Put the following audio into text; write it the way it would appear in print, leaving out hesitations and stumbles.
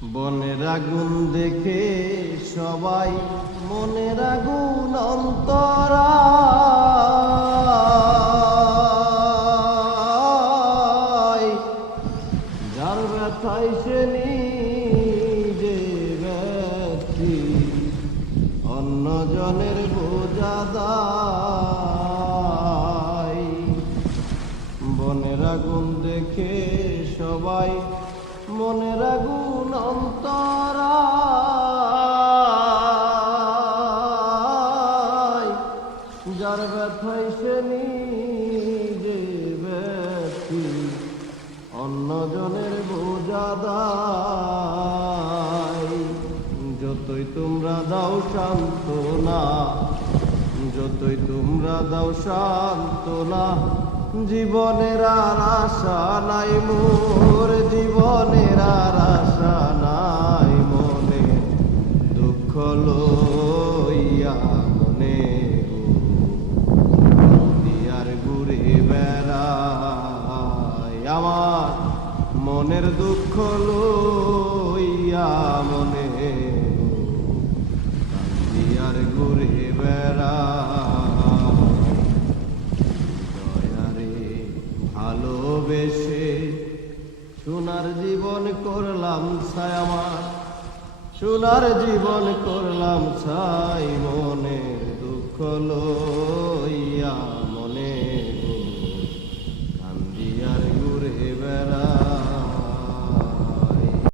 বনের আগুন দেখে সবাই মনের আগুন অন্তরায়, যার ব্যথায় সে নিজে ব্যথি অন্যজনের বোঝা দায়। বনের আগুন দেখে সবাই মনের আগুন অন্তরায়, যার ব্যথায় সে নিজে ব্যথি অন্যজনের বোঝা দায়। যতই তোমরা দাও সান্ত্বনা, যতই তোমরা দাও সান্ত্বনা, জীবনের আর আশা নাই মোর, জীবনের আর আশা নাই মনে, দুঃখ লইয়া মনে আর ঘুরে বেড়াই। আমার মনের দুঃখ লইয়া মনে আর ঘুরে বেড়াই। ভালোবেসে সোনার জীবন করলাম ছাই, আমার সোনার জীবন করলাম ছাই, মনের দুঃখ লইয়া